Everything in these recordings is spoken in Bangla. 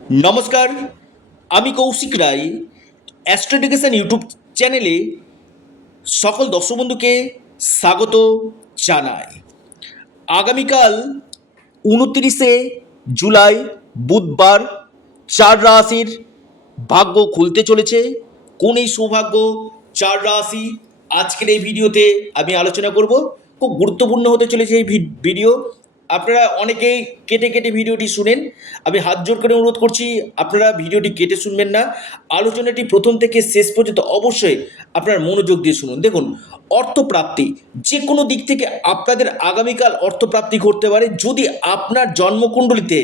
নমস্কার, আমি কৌশিক রায়। অ্যাস্ট্রো এডুকেশন ইউটিউব চ্যানেলে সকল দর্শক বন্ধুকে স্বাগত জানাই। আগামীকাল 29শে জুলাই বুধবার 4 রাশির ভাগ্য খুলতে চলেছে। কোন এই সৌভাগ্য 4 রাশি আজকের এই ভিডিওতে আমি আলোচনা করব। খুব গুরুত্বপূর্ণ হতে চলেছে এই ভিডিও। আপনারা অনেকেই কেটে কেটে ভিডিওটি শুনেন, আমি হাত জোর করে অনুরোধ করছি আপনারা ভিডিওটি কেটে শুনবেন না। আলোচনাটি প্রথম থেকে শেষ পর্যন্ত অবশ্যই আপনার মনোযোগ দিয়ে শুনুন। দেখুন, অর্থপ্রাপ্তি যে কোনো দিক থেকে আপনাদের আগামীকাল অর্থপ্রাপ্তি ঘটতে পারে যদি আপনার জন্মকুণ্ডলিতে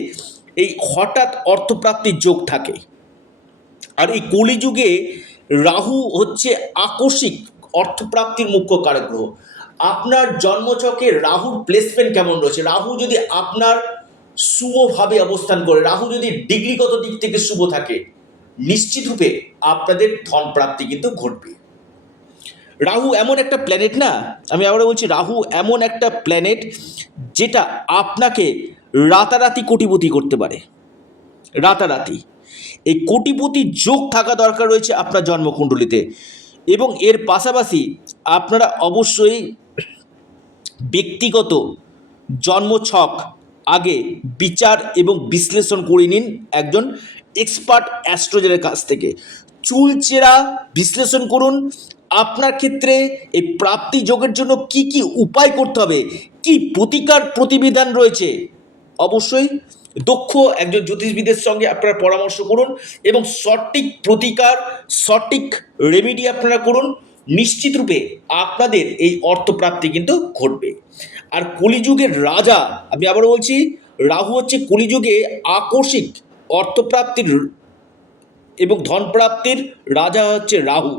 এই হঠাৎ অর্থপ্রাপ্তির যোগ থাকে। আর এই কলিযুগে রাহু হচ্ছে আকস্মিক অর্থপ্রাপ্তির মুখ্য কারক গ্রহ। আপনার জন্মছকে রাহুর প্লেসমেন্ট কেমন রয়েছে, রাহু যদি আপনার শুভভাবে অবস্থান করে, রাহু যদি ডিগ্রিগত দিক থেকে শুভ থাকে, নিশ্চিতরূপে আপনাদের ধন প্রাপ্তি কিন্তু ঘটবে। রাহু এমন একটা প্ল্যানেট, না আমি আবার বলছি, রাহু এমন একটা প্ল্যানেট যেটা আপনাকে রাতারাতি কোটিপতি করতে পারে। রাতারাতি এই কোটিপতি যোগ থাকা দরকার রয়েছে আপনার জন্মকুণ্ডলিতে। এবং এর পাশাপাশি আপনারা অবশ্যই ব্যক্তিগত জন্মছক আগে বিচার এবং বিশ্লেষণ করে নিন একজন এক্সপার্ট অ্যাস্ট্রোলজারের কাছ থেকে। চুলচেরা বিশ্লেষণ করুন আপনার ক্ষেত্রে এই প্রাপ্তি যোগের জন্য কি কি উপায় করতে হবে, কি প্রতিকার প্রতিবিধান রয়েছে। অবশ্যই দক্ষ একজন জ্যোতিষবিদের সঙ্গে আপনারা পরামর্শ করুন এবং সঠিক প্রতিকার, সঠিক রেমেডি আপনারা করুন। নিশ্চিতরূপে আপনাদের এই অর্থপ্রাপ্তি কিন্তু ঘটবে। আর কলিযুগের রাজা, আমি আবারও বলছি, রাহু হচ্ছে কলিযুগে আকস্মিক অর্থপ্রাপ্তির এবং ধনপ্রাপ্তির রাজা হচ্ছে রাহু।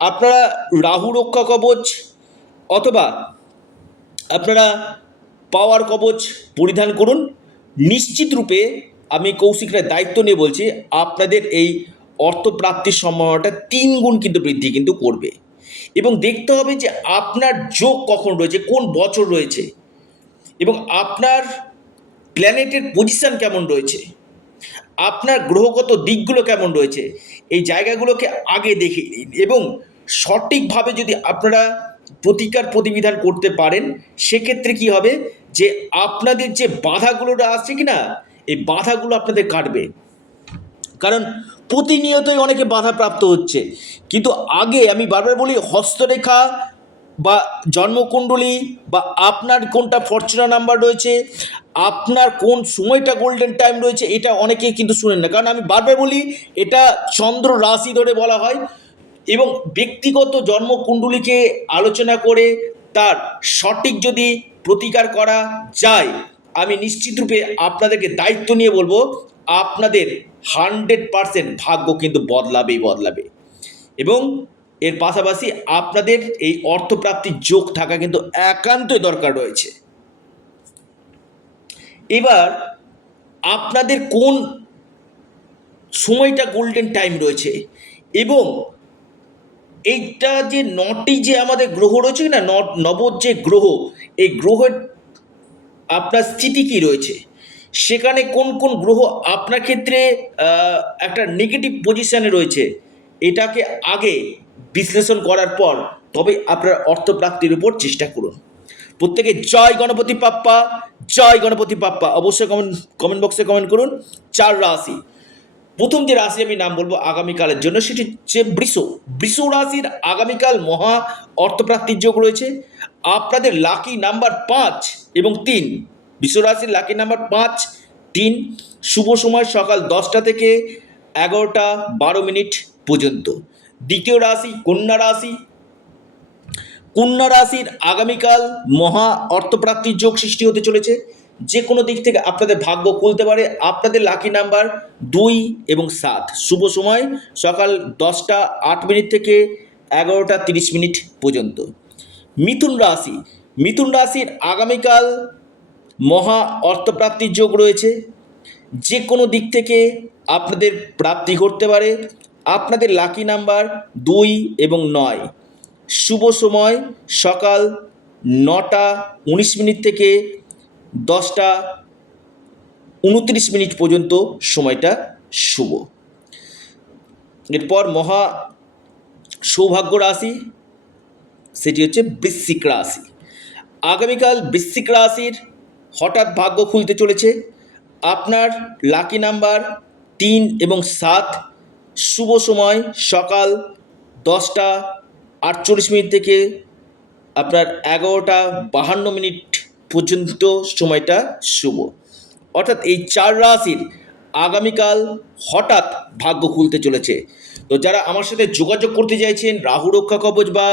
আপনারা রাহু রক্ষা কবচ অথবা আপনারা পাওয়ার কবচ পরিধান করুন। নিশ্চিত রূপে আমি কৌশিক রায় দায়িত্ব নিয়ে বলছি, আপনাদের এই অর্থপ্রাপ্তির সম্ভাবনাটা 3 গুণ কিন্তু বৃদ্ধি কিন্তু করবে। এবং দেখতে হবে যে আপনার যোগ কখন রয়েছে, কোন বছর রয়েছে, এবং আপনার প্ল্যানেটের পজিশন কেমন রয়েছে, আপনার গ্রহগত দিকগুলো কেমন রয়েছে, এই জায়গাগুলোকে আগে দেখে নিন। এবং সঠিকভাবে যদি আপনারা প্রতিকার প্রতিবিধান করতে পারেন, সেক্ষেত্রে কি হবে যে আপনাদের যে বাধাগুলো আসছে কি না, এই বাধাগুলো আপনাদের কাটবে। কারণ প্রতিনিয়তই অনেকে বাধাপ্রাপ্ত হচ্ছে। কিন্তু আগে আমি বারবার বলি, হস্তরেখা বা জন্মকুণ্ডলী বা আপনার কোনটা ফরচুনা নাম্বার রয়েছে, আপনার কোন সময়টা গোল্ডেন টাইম রয়েছে, এটা অনেকেই কিন্তু শুনেন না। কারণ আমি বারবার বলি, এটা চন্দ্র রাশি ধরে বলা হয় এবং ব্যক্তিগত জন্মকুণ্ডলীকে আলোচনা করে তার সঠিক যদি প্রতিকার করা যায়, আমি নিশ্চিতরূপে আপনাদেরকে দায়িত্ব নিয়ে বলবো, আপনাদের 100% ভাগ্য কিন্তু বদলাবেই বদলাবে। এবং এর পাশাপাশি আপনাদের এই অর্থপ্রাপ্তির যোগ থাকা কিন্তু একান্তই দরকার রয়েছে। এবার আপনাদের কোন সময়টা গোল্ডেন টাইম রয়েছে এবং এইটা যে 9টি যে আমাদের গ্রহ রয়েছে না, নবদ যে গ্রহ, এই গ্রহের আপনার স্থিতি কী রয়েছে, সেখানে কোন কোন গ্রহ আপনার ক্ষেত্রে একটা নেগেটিভ পজিশানে রয়েছে, এটাকে আগে বিশ্লেষণ করার পর তবে আপনার অর্থপ্রাপ্তির উপর চেষ্টা করুন। প্রত্যেকে জয় গণপতি বাপ্পা, জয় গণপতি বাপ্পা অবশ্যই কমেন্ট বক্সে কমেন্ট করুন। 4 রাশি, প্রথম যে রাশি আমি নাম বলবো আগামীকালের জন্য, সেটি হচ্ছে বৃষ। বৃষ রাশির আগামীকাল মহা অর্থপ্রাপ্তির যোগ রয়েছে। আপনাদের লাকি নাম্বার 5 এবং 3। বৃষ রাশির লাকি নাম্বার 5, 3। শুভ সময় সকাল 10টা থেকে 11টা 12 মিনিট পর্যন্ত। দ্বিতীয় রাশি কন্যা রাশি। কন্যা রাশির আগামীকাল মহা অর্থপ্রাপ্তির যোগ সৃষ্টি হতে চলেছে। যে কোনো দিক থেকে আপনাদের ভাগ্য খুলতে পারে। আপনাদের লাকি নাম্বার 2 এবং 7। শুভ সময় সকাল 10টা 8 মিনিট থেকে 11টা 30 মিনিট পর্যন্ত। মিথুন রাশি। মিথুন রাশির আগামীকাল মহা অর্থপ্রাপ্তির যোগ রয়েছে। যে কোনো দিক থেকে আপনাদের প্রাপ্তি ঘটতে পারে। আপনাদের লাকি নাম্বার 2 এবং 9। শুভ সময় সকাল 9টা 19 মিনিট থেকে 10টা 29 পর্যন্ত সময়টা শুভ। এরপর মহা সৌভাগ্য রাশি, সেটি হচ্ছে বৃশ্চিক রাশি। আগামীকাল বৃশ্চিক রাশির হঠাৎ ভাগ্য খুলতে চলেছে। আপনার লাকি নাম্বার 3 এবং 7। শুভ সময় সকাল 10:48 থেকে আপনার 11:52 পর্যন্ত সময়টা শুভ। অর্থাৎ এই 4 রাশির আগামীকাল হঠাৎ ভাগ্য খুলতে চলেছে। তো যারা আমার সাথে যোগাযোগ করতে চাইছেন, রাহু রক্ষা কবচ বা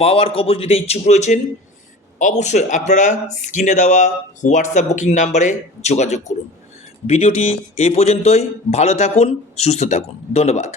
পাওয়ার কবচ নিতে ইচ্ছুক রয়েছেন, অবশ্যই আপনারা স্ক্রিনে দেওয়া হোয়াটসঅ্যাপ বুকিং নাম্বারে যোগাযোগ করুন। ভিডিওটি এই পর্যন্তই। ভালো থাকুন, সুস্থ থাকুন। ধন্যবাদ।